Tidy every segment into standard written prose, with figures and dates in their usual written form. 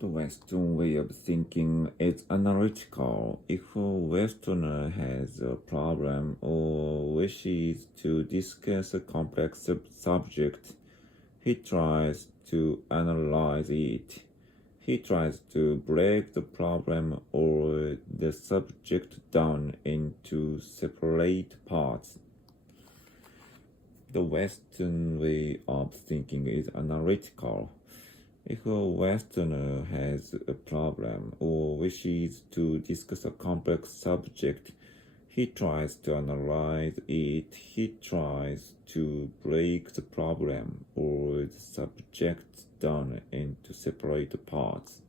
The Western way of thinking is analytical. If a Westerner has a problem or wishes to discuss a complex subject, he tries to analyze it. He tries to break the problem or the subject down into separate parts. The Western way of thinking is analytical. If a Westerner has a problem or wishes to discuss a complex subject, he tries to analyze it. He tries to break the problem or the subject down into separate parts.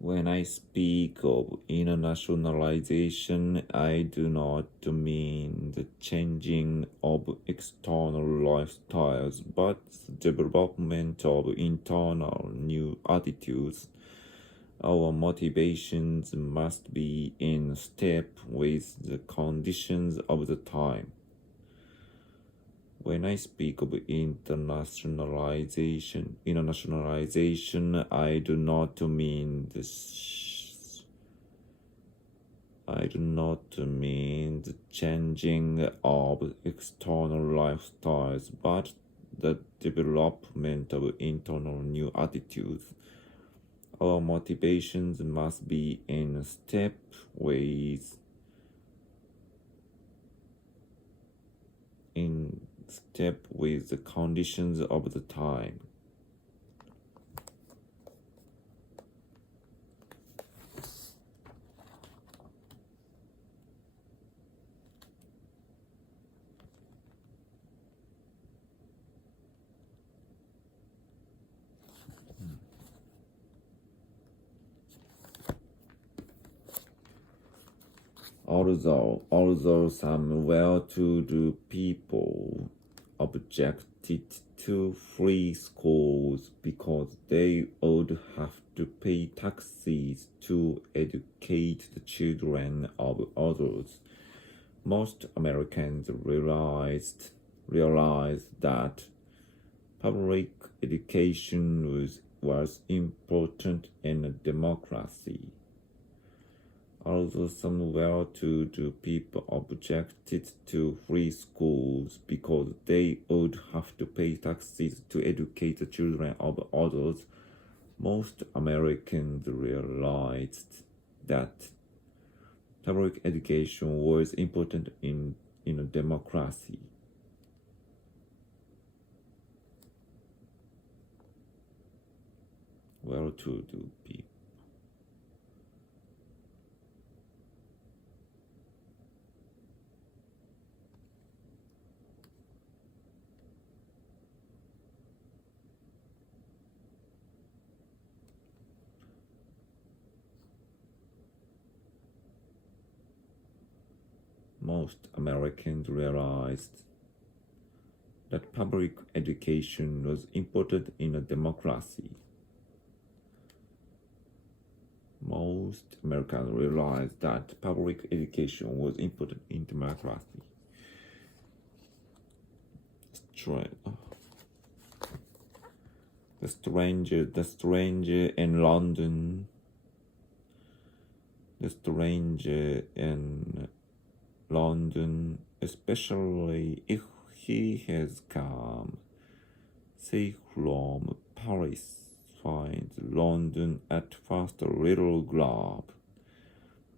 When I speak of internationalization, I do not mean the changing of external lifestyles, but the development of internal new attitudes. Our motivations must be in step with the conditions of the time. When I speak of internationalization, I do not mean the changing of external lifestyles, but the development of internal new attitudes. Our motivations must be in step with the conditions of the time. Although some well-to-do people objected to free schools because they would have to pay taxes to educate the children of others, most Americans realized that public education was important in a democracy. Although some well-to-do people objected to free schools because they would have to pay taxes to educate the children of others, most Americans realized that public education was important in a democracy. Well-to-do people. Most Americans realized that public education was important in a democracy. Most Americans realized that public education was important in democracy. The stranger in London. The stranger in London, especially if he has come, say, from Paris, finds London at first a little glum,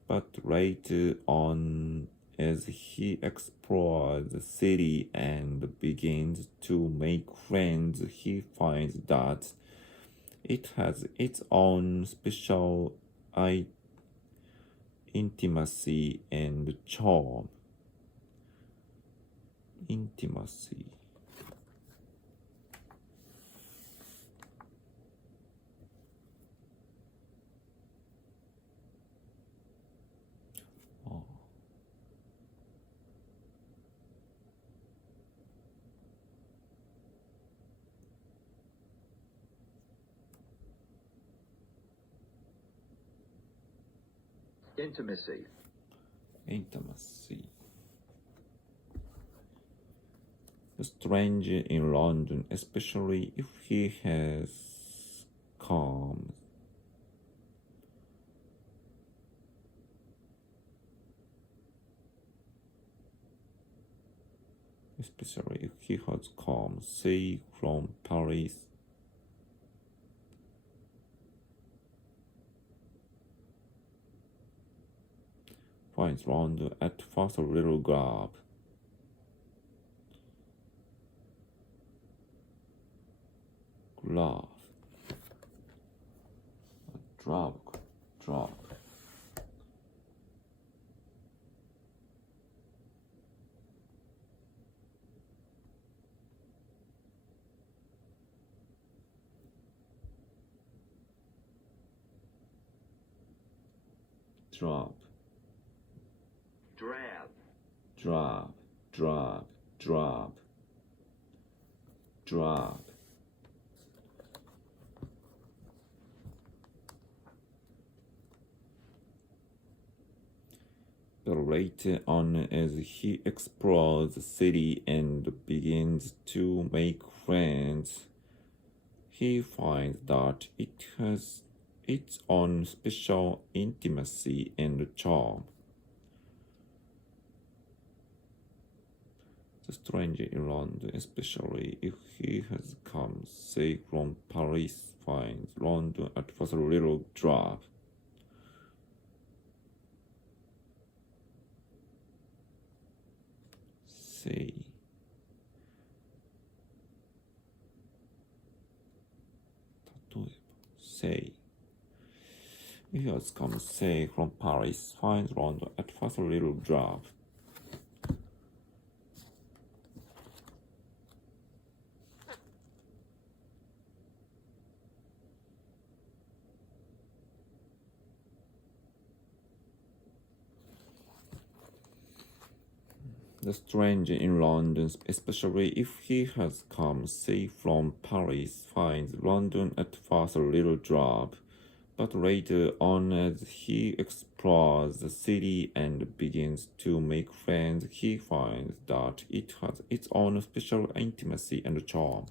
but later on, as he explores the city and begins to make friends, he finds that it has its own special intimacy and charm. Intimacy. Intimacy. The stranger in London, especially if he has calm. Especially if he has come, say, from Paris. Finds London at first a little grab. Grab. Drop. Drop. Drop. Drab. Drop. Drop. Drop. Drop. But later on, as he explores the city and begins to make friends, he finds that it has its own special intimacy and charm. The stranger in London, especially if he has come, say, from Paris, finds London at first a little drab. Say. Say. He has come, say, from Paris, finds London at first a little drab. The stranger in London, especially if he has come, say, from Paris, finds London at first a little drab, but later on, as he explores the city and begins to make friends, he finds that it has its own special intimacy and charm.